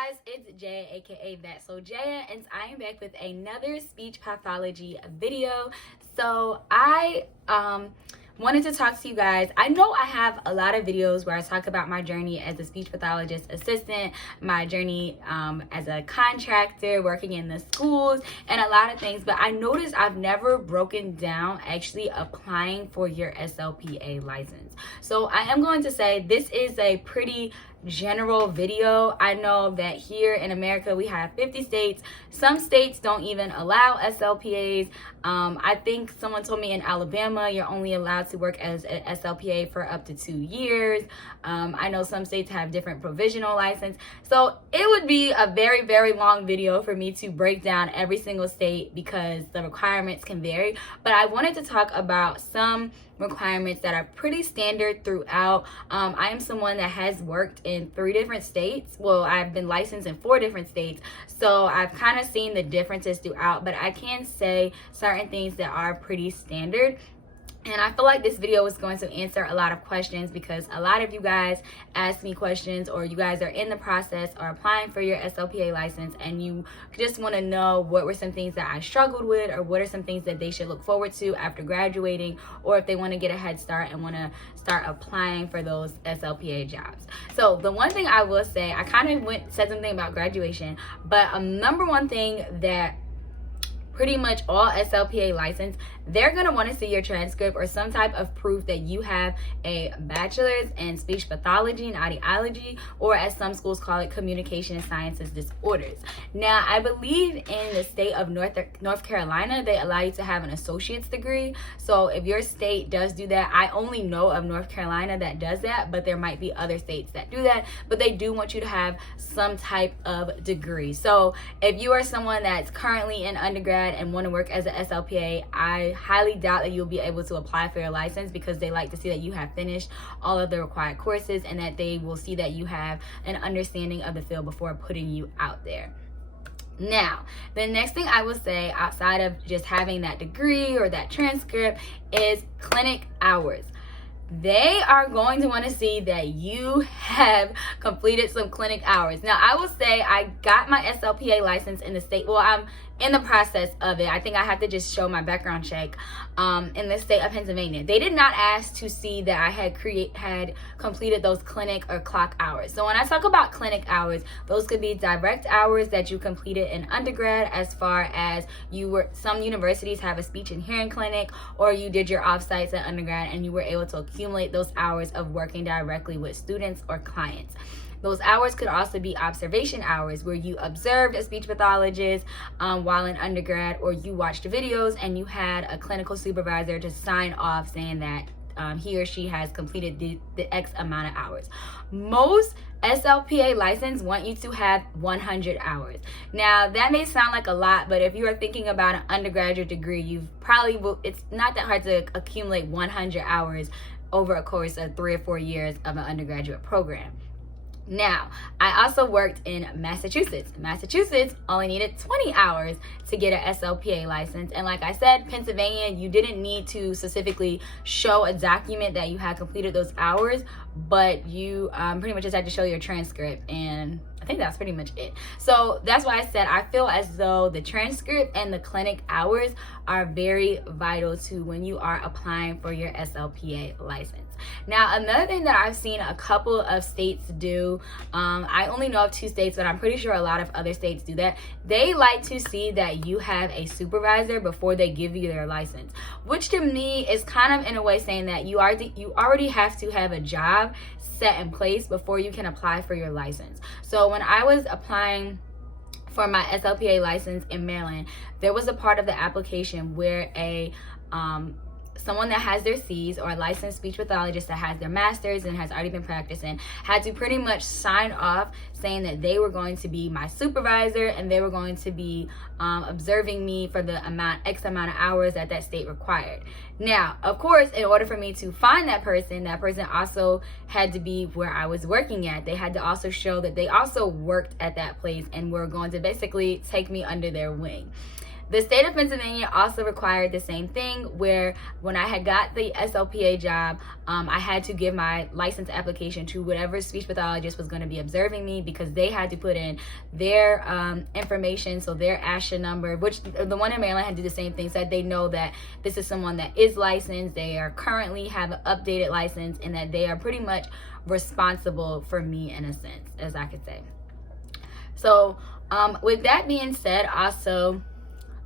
guys, it's Jaya, aka That So Jaya, and I am back with another speech pathology video. So I wanted to talk to you guys. I know I have a lot of videos where I talk about my journey as a speech pathologist assistant, my journey as a contractor working in the schools, and a lot of things, but I noticed I've never broken down actually applying for your SLPA license. So I am going to say this is a pretty general video. I know that here in America we have 50 states. Some states don't even allow SLPAs. I think someone told me in Alabama you're only allowed to work as an SLPA for up to 2 years. I know some states have different provisional license. So it would be a very, very long video for me to break down every single state because the requirements can vary. But I wanted to talk about some requirements that are pretty standard throughout. I am someone that has worked in 3 different states. Well, I've been licensed in 4 different states, so I've kind of seen the differences throughout, but I can say certain things that are pretty standard. And I feel like this video is going to answer a lot of questions because a lot of you guys ask me questions, or you guys are in the process or applying for your SLPA license and you just want to know what were some things that I struggled with, or what are some things that they should look forward to after graduating, or if they want to get a head start and want to start applying for those SLPA jobs. So the one thing I will say, I kind of said something about graduation, but number one thing that pretty much all SLPA license, they're going to want to see your transcript or some type of proof that you have a bachelor's in speech pathology and audiology, or as some schools call it, communication and sciences disorders. Now, I believe in the state of North Carolina, they allow you to have an associate's degree. So if your state does do that, I only know of North Carolina that does that, but there might be other states that do that, but they do want you to have some type of degree. So if you are someone that's currently in undergrad and want to work as an SLPA, I highly doubt that you'll be able to apply for your license because they like to see that you have finished all of the required courses and that they will see that you have an understanding of the field before putting you out there. Now, the next thing I will say outside of just having that degree or that transcript is clinic hours. They are going to want to see that you have completed some clinic hours. Now, I will say I got my SLPA license in the state. Well, I'm in the process of it. I think I have to just show my background check in the state of Pennsylvania. They did not ask to see that I had completed those clinic or clock hours. So when I talk about clinic hours, those could be direct hours that you completed in undergrad, as far as some universities have a speech and hearing clinic, or you did your offsites at undergrad and you were able to accumulate those hours of working directly with students or clients. Those hours could also be observation hours, where you observed a speech pathologist while in undergrad, or you watched videos and you had a clinical supervisor to sign off saying that he or she has completed the X amount of hours. Most SLPA license want you to have 100 hours. Now, that may sound like a lot, but if you are thinking about an undergraduate degree, it's not that hard to accumulate 100 hours over a course of 3 or 4 years of an undergraduate program. Now, I also worked in Massachusetts. Massachusetts only needed 20 hours to get an SLPA license. And like I said, Pennsylvania, you didn't need to specifically show a document that you had completed those hours, but you pretty much just had to show your transcript, and I think that's pretty much it. So that's why I said I feel as though the transcript and the clinic hours are very vital to when you are applying for your SLPA license. Now, another thing that I've seen a couple of states do, I only know of 2 states, but I'm pretty sure a lot of other states do that. They like to see that you have a supervisor before they give you their license, which to me is kind of in a way saying that you already have to have a job set in place before you can apply for your license. So when I was applying for my SLPA license in Maryland, there was a part of the application where someone that has their C's, or a licensed speech pathologist that has their master's and has already been practicing, had to pretty much sign off saying that they were going to be my supervisor and they were going to be observing me for the X amount of hours that state required. Now, of course, in order for me to find that person also had to be where I was working at. They had to also show that they also worked at that place and were going to basically take me under their wing. The state of Pennsylvania also required the same thing, where when I had got the SLPA job, I had to give my license application to whatever speech pathologist was going to be observing me, because they had to put in their information, so their ASHA number, which the one in Maryland had to do the same thing, said they know that this is someone that is licensed, they are currently have an updated license, and that they are pretty much responsible for me in a sense, as I could say. So with that being said, also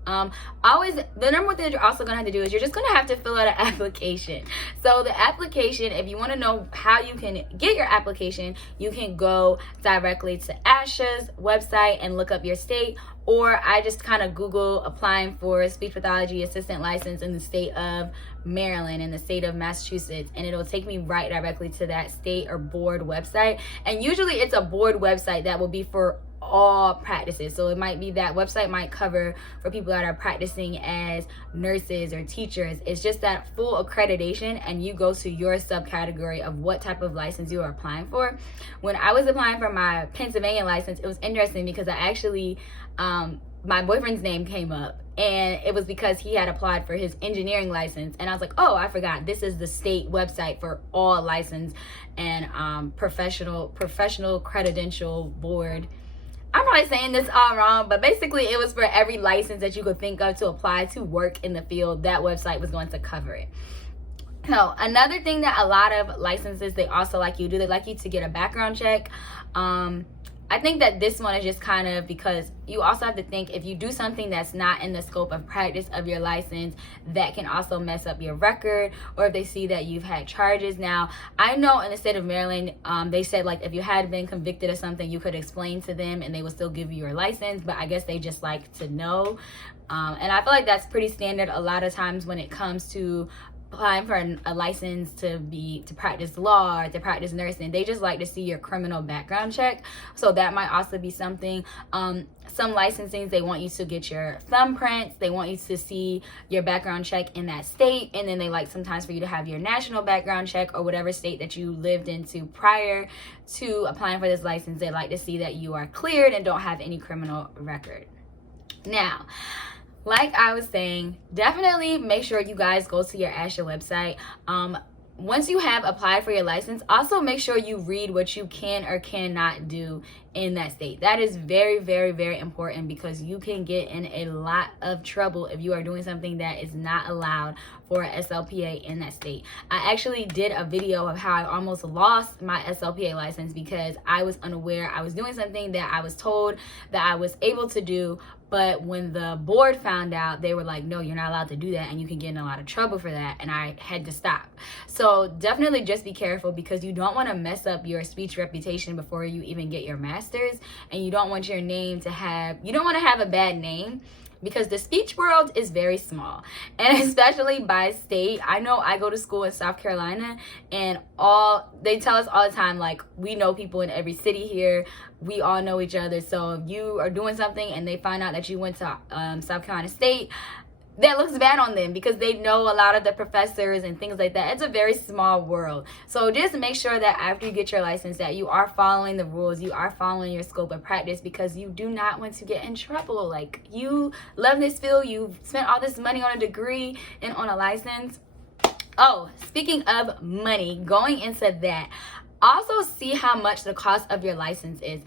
always the number one thing that you're also gonna have to do is you're just gonna have to fill out an application. So the application, if you want to know how you can get your application, you can go directly to ASHA's website and look up your state, or I just kind of Google applying for a speech pathology assistant license in the state of Maryland and the state of Massachusetts, and it'll take me right directly to that state or board website. And usually it's a board website that will be for all practices. So it might be that website might cover for people that are practicing as nurses or teachers. It's just that full accreditation, and you go to your subcategory of what type of license you are applying for. When I was applying for my Pennsylvania license, it was interesting because I actually my boyfriend's name came up, and it was because he had applied for his engineering license, and I was like, oh, I forgot, this is the state website for all license and professional credential board. I'm probably saying this all wrong, but basically it was for every license that you could think of to apply to work in the field. That website was going to cover it. So another thing that a lot of licenses, they also like you do, they like you to get a background check. I think that this one is just kind of because you also have to think, if you do something that's not in the scope of practice of your license, that can also mess up your record, or if they see that you've had charges. Now, I know in the state of Maryland, they said like if you had been convicted of something, you could explain to them and they would still give you your license, but I guess they just like to know. And I feel like that's pretty standard a lot of times when it comes to applying for a license to practice law or to practice nursing. They just like to see your criminal background check, so that might also be something. Some licensings, they want you to get your thumbprints, they want you to see your background check in that state, and then they like sometimes for you to have your national background check or whatever state that you lived into prior to applying for this license. They like to see that you are cleared and don't have any criminal record. Now, like I was saying, definitely make sure you guys go to your ASHA website. Once you have applied for your license, also make sure you read what you can or cannot do in that state. That is very, very, very important, because you can get in a lot of trouble if you are doing something that is not allowed for a SLPA in that state. I actually did a video of how I almost lost my SLPA license because I was unaware. I was doing something that I was told that I was able to do, but when the board found out, they were like, no, you're not allowed to do that, and you can get in a lot of trouble for that, and I had to stop. So definitely just be careful, because you don't want to mess up your speech reputation before you even get your master's, and you don't want your name to have, you don't want to have a bad name, because the speech world is very small, and especially by state. I know I go to school in South Carolina, and they tell us all the time, like, we know people in every city here, we all know each other. So if you are doing something and they find out that you went to South Carolina State, that looks bad on them, because they know a lot of the professors and things like that. It's a very small world. So just make sure that after you get your license that you are following the rules, you are following your scope of practice, because you do not want to get in trouble. Like, you love this field, you've spent all this money on a degree and on a license. Oh, speaking of money, going into that, also see how much the cost of your license is.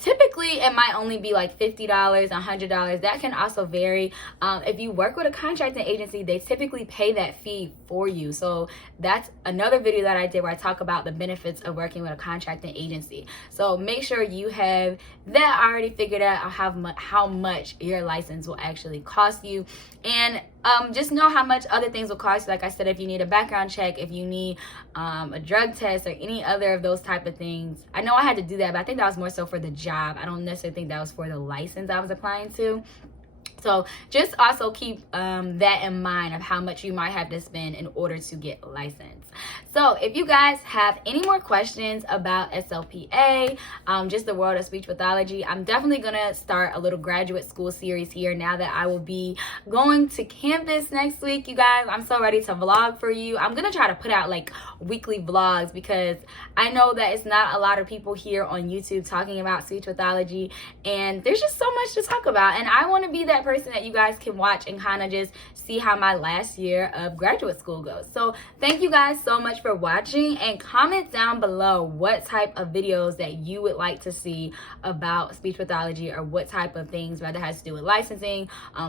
Typically it might only be like $50, $100. That can also vary. If you work with a contracting agency, they typically pay that fee for you. So that's another video that I did where I talk about the benefits of working with a contracting agency. So make sure you have that already figured out, how much your license will actually cost you. And just know how much other things will cost. Like I said, if you need a background check, if you need a drug test or any other of those type of things. I know I had to do that, but I think that was more so for the job. I don't necessarily think that was for the license I was applying to. So just also keep that in mind of how much you might have to spend in order to get licensed. So if you guys have any more questions about SLPA, just the world of speech pathology, I'm definitely gonna start a little graduate school series here now that I will be going to campus next week. You guys, I'm so ready to vlog for you. I'm gonna try to put out like weekly vlogs because I know that it's not a lot of people here on YouTube talking about speech pathology, and there's just so much to talk about, and I want to be that person that you guys can watch and kind of just see how my last year of graduate school goes. So thank you guys so much for watching, and comment down below what type of videos that you would like to see about speech pathology, or what type of things, whether it has to do with licensing,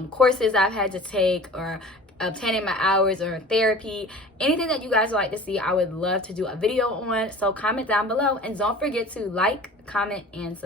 courses I've had to take, or obtaining my hours, or therapy. Anything that you guys would like to see, I would love to do a video on. So comment down below, and don't forget to like, comment, and subscribe.